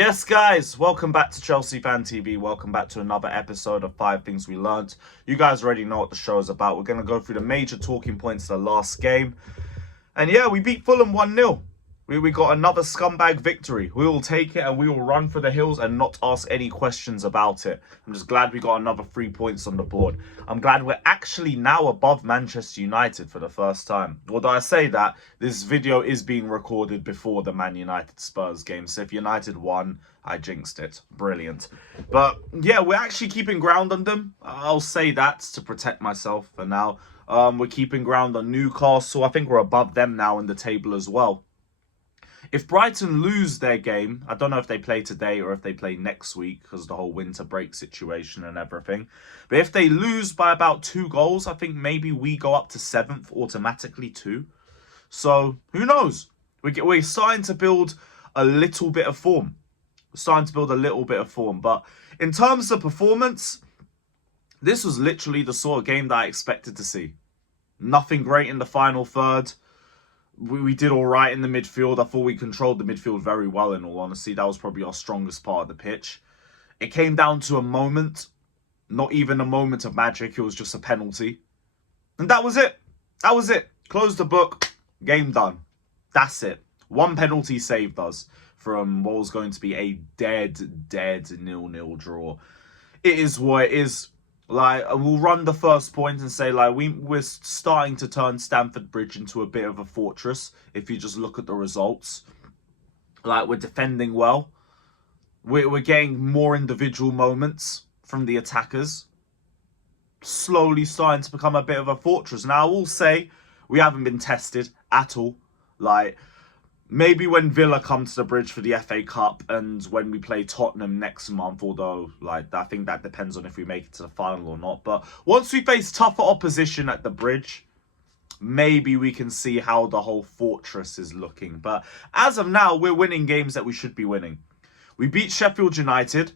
Yes, guys, welcome back to Chelsea Fan TV. Welcome back to another episode of 5 Things We Learnt. You guys already know what the show is about. We're going to go through the major talking points of the last game. And yeah, we beat Fulham 1-0. We got another scumbag victory. We will take it and we will run for the hills and not ask any questions about it. I'm just glad we got another 3 points on the board. I'm glad we're actually now above Manchester United for the first time. Although I say that, this video is being recorded before the Man United Spurs game. So if United won, I jinxed it. Brilliant. But yeah, we're actually keeping ground on them. I'll say that to protect myself for now. We're keeping ground on Newcastle. I think we're above them now in the table as well. If Brighton lose their game, I don't know if they play today or if they play next week because of the whole winter break situation and everything. But if they lose by about 2 goals, I think maybe we go up to 7th automatically too. So, who knows? We're starting to build a little bit of form. But in terms of performance, this was literally the sort of game that I expected to see. Nothing great in the final third. We did all right in the midfield. I thought we controlled the midfield very well, in all honesty. That was probably our strongest part of the pitch. It came down to a moment. Not even a moment of magic. It was just a penalty. And that was it. That was it. Close the book. Game done. That's it. 1 penalty saved us from what was going to be a dead 0-0 draw. It is what it is. Like, we'll run the first point and say, like, we're starting to turn Stamford Bridge into a bit of a fortress, if you just look at the results. Like, we're defending well. We're getting more individual moments from the attackers. Slowly starting to become a bit of a fortress. Now, I will say, we haven't been tested at all. Like, maybe when Villa come to the Bridge for the FA Cup and when we play Tottenham next month, although like I think that depends on if we make it to the final or not. But once we face tougher opposition at the Bridge, maybe we can see how the whole fortress is looking. But as of now, we're winning games that we should be winning. We beat Sheffield United.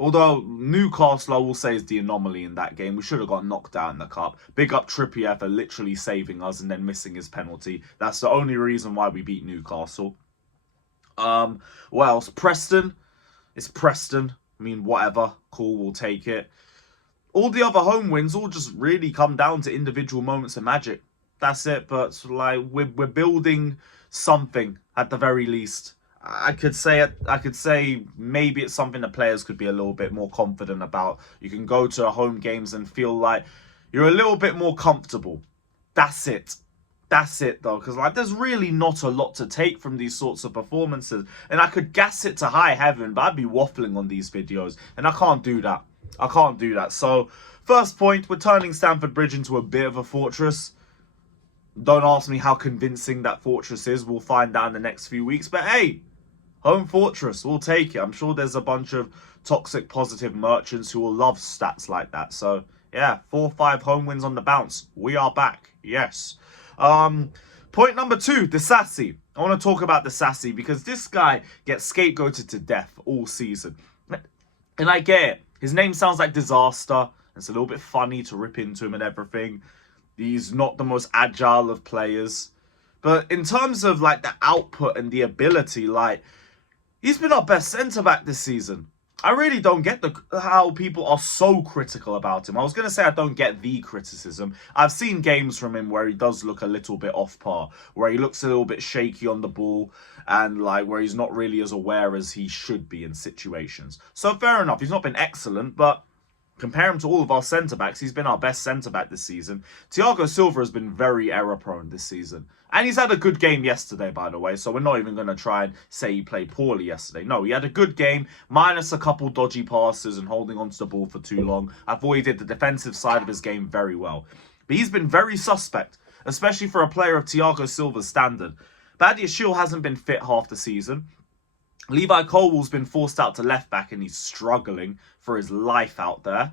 Although Newcastle, I will say, is the anomaly in that game. We should have got knocked out in the cup. Big up Trippier for literally saving us and then missing his penalty. That's the only reason why we beat Newcastle. What else? Preston. It's Preston. I mean, whatever. Cool, we'll take it. All the other home wins all just really come down to individual moments of magic. That's it. But like we're building something at the very least. I could say maybe it's something that players could be a little bit more confident about. You can go to home games and feel like you're a little bit more comfortable. That's it. That's it, though, because like there's really not a lot to take from these sorts of performances. And I could gas it to high heaven, but I'd be waffling on these videos. And I can't do that. I can't do that. So, first point, we're turning Stamford Bridge into a bit of a fortress. Don't ask me how convincing that fortress is. We'll find out in the next few weeks. But hey, home fortress, we'll take it. I'm sure there's a bunch of toxic positive merchants who will love stats like that. So, yeah, 4 or 5 home wins on the bounce. We are back. Yes. Point number 2, Disasi. I want to talk about Disasi because this guy gets scapegoated to death all season. And I get it. His name sounds like disaster. It's a little bit funny to rip into him and everything. He's not the most agile of players. But in terms of, like, the output and the ability, like, he's been our best centre-back this season. I really don't get how people are so critical about him. I was going to say I don't get the criticism. I've seen games from him where he does look a little bit off par, where he looks a little bit shaky on the ball and like where he's not really as aware as he should be in situations. So fair enough, he's not been excellent, but compare him to all of our centre-backs, he's been our best centre-back this season. Thiago Silva has been very error-prone this season. And he's had a good game yesterday, by the way, so we're not even going to try and say he played poorly yesterday. No, he had a good game, minus a couple dodgy passes and holding onto the ball for too long. I thought he did the defensive side of his game very well. But he's been very suspect, especially for a player of Thiago Silva's standard. Badiashile hasn't been fit half the season. Levi Colwell's been forced out to left-back and he's struggling for his life out there.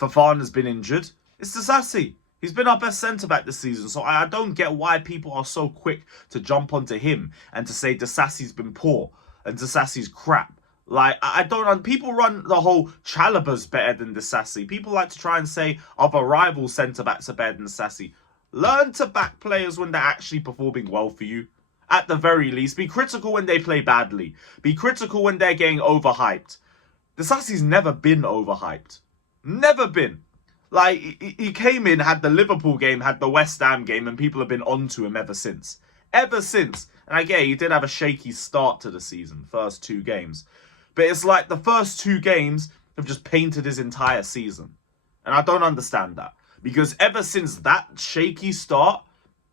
Fofana's been injured. It's Disasi. He's been our best centre-back this season, so I don't get why people are so quick to jump onto him and to say Disasi's been poor and Disasi's crap. Like, I don't... People run the whole Chalobah's better than Disasi. People like to try and say other rival centre-backs are better than Disasi. Learn to back players when they're actually performing well for you At the very least, be critical when they play badly. Be critical when they're getting overhyped. Disasi's never been overhyped. Never been. Like, he came in, had the Liverpool game, had the West Ham game, and people have been onto him ever since. Ever since. And I get he did have a shaky start to the season, first 2 games. But it's like the first 2 games have just painted his entire season. And I don't understand that. Because ever since that shaky start,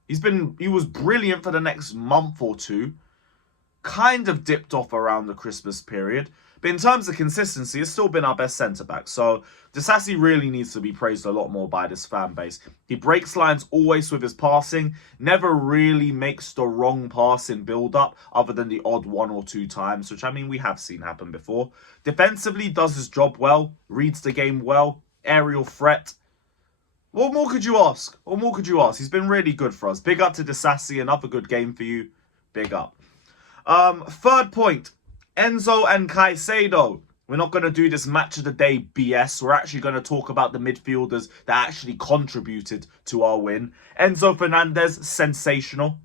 he was brilliant for the next month or 2. Kind of dipped off around the Christmas period. But in terms of consistency, it's still been our best centre-back. So Disasi really needs to be praised a lot more by this fan base. He breaks lines always with his passing. Never really makes the wrong pass in build-up, other than the odd 1 or 2 times, which, I mean, we have seen happen before. Defensively, does his job well. Reads the game well. Aerial threat. What more could you ask? What more could you ask? He's been really good for us. Big up to Disasi. Another good game for you. Big up. Third point. Enzo and Caicedo. We're not going to do this match of the day BS. We're actually going to talk about the midfielders that actually contributed to our win. Enzo Fernandez, sensational.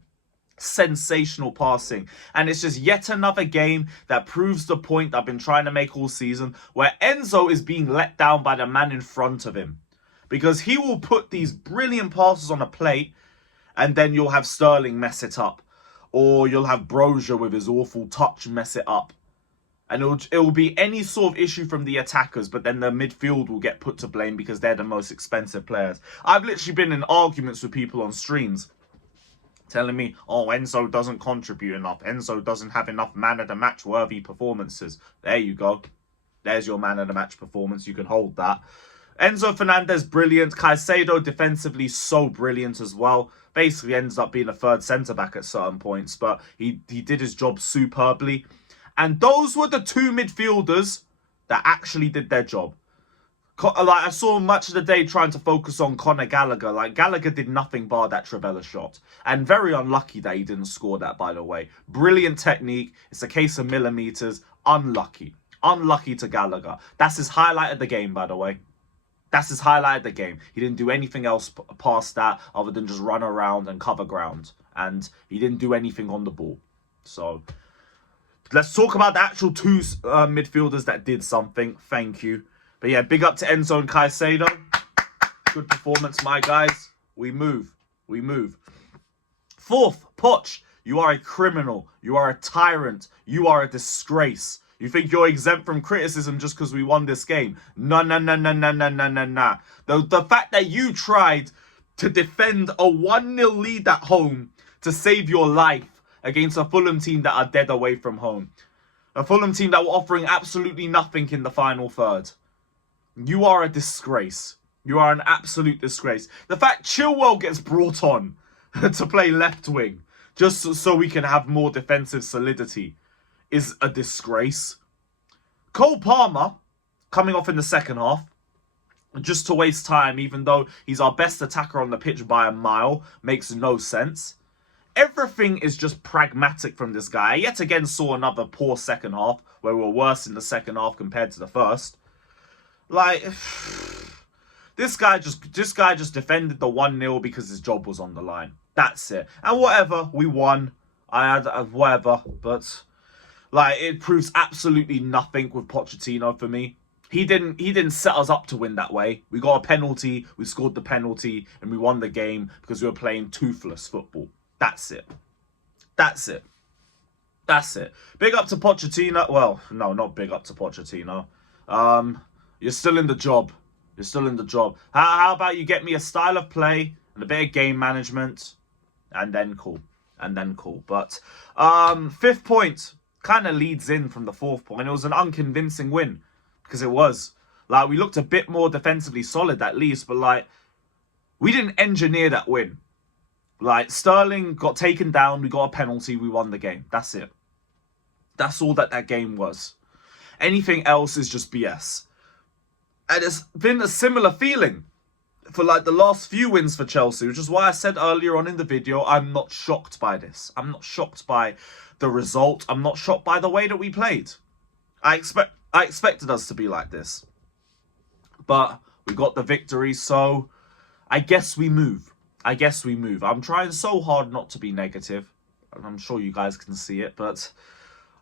Sensational passing. And it's just yet another game that proves the point I've been trying to make all season, where Enzo is being let down by the man in front of him. Because he will put these brilliant passes on a plate, and then you'll have Sterling mess it up. Or you'll have Brozier with his awful touch mess it up. And it will be any sort of issue from the attackers, but then the midfield will get put to blame because they're the most expensive players. I've literally been in arguments with people on streams telling me, oh, Enzo doesn't contribute enough. Enzo doesn't have enough man-of-the-match worthy performances. There you go. There's your man-of-the-match performance. You can hold that. Enzo Fernandez, brilliant. Caicedo, defensively, so brilliant as well. Basically ends up being a third centre-back at certain points, but he did his job superbly. And those were the 2 midfielders that actually did their job. Like, I saw much of the day trying to focus on Conor Gallagher. Like, Gallagher did nothing bar that Trivela shot. And very unlucky that he didn't score that, by the way. Brilliant technique. It's a case of millimetres. Unlucky. Unlucky to Gallagher. That's his highlight of the game, by the way. That's his highlight of the game. He didn't do anything else past that other than just run around and cover ground. And he didn't do anything on the ball. So let's talk about the actual 2 midfielders that did something. Thank you. But yeah, big up to Enzo and Caicedo. Good performance, my guys. We move. We move. 4th, Poch. You are a criminal. You are a tyrant. You are a disgrace. You think you're exempt from criticism just because we won this game? No. The fact that you tried to defend a 1-0 lead at home to save your life against a Fulham team that are dead away from home. A Fulham team that were offering absolutely nothing in the final third. You are a disgrace. You are an absolute disgrace. The fact Chilwell gets brought on to play left wing just so we can have more defensive solidity is a disgrace. Cole Palmer, coming off in the second half, just to waste time, even though he's our best attacker on the pitch by a mile, makes no sense. Everything is just pragmatic from this guy. I yet again saw another poor second half, where we were worse in the second half compared to the first. Like, this guy just defended the 1-0 because his job was on the line. That's it. And whatever, we won. I had whatever, but like, it proves absolutely nothing with Pochettino for me. He didn't set us up to win that way. We got a penalty, we scored the penalty, and we won the game because we were playing toothless football. That's it. That's it. That's it. Big up to Pochettino. Well, no, not big up to Pochettino. You're still in the job. You're still in the job. How about you get me a style of play and a bit of game management, and then cool. And then cool. But 5th point kind of leads in from the 4th point. It was an unconvincing win. Because it was. Like, we looked a bit more defensively solid at least. But, like, we didn't engineer that win. Like, Sterling got taken down. We got a penalty. We won the game. That's it. That's all that game was. Anything else is just BS. And it's been a similar feeling for, like, the last few wins for Chelsea. Which is why I said earlier on in the video, I'm not shocked by this. I'm not shocked by the result. I'm not shocked by the way that we played. I expected us to be like this. But we got the victory, so I guess we move. I guess we move. I'm trying so hard not to be negative. I'm sure you guys can see it, but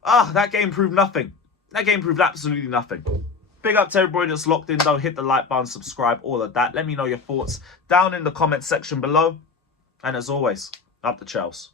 that game proved nothing. That game proved absolutely nothing. Big up to everybody that's locked in, though. Hit the like button, subscribe, all of that. Let me know your thoughts down in the comment section below. And as always, up the Chels.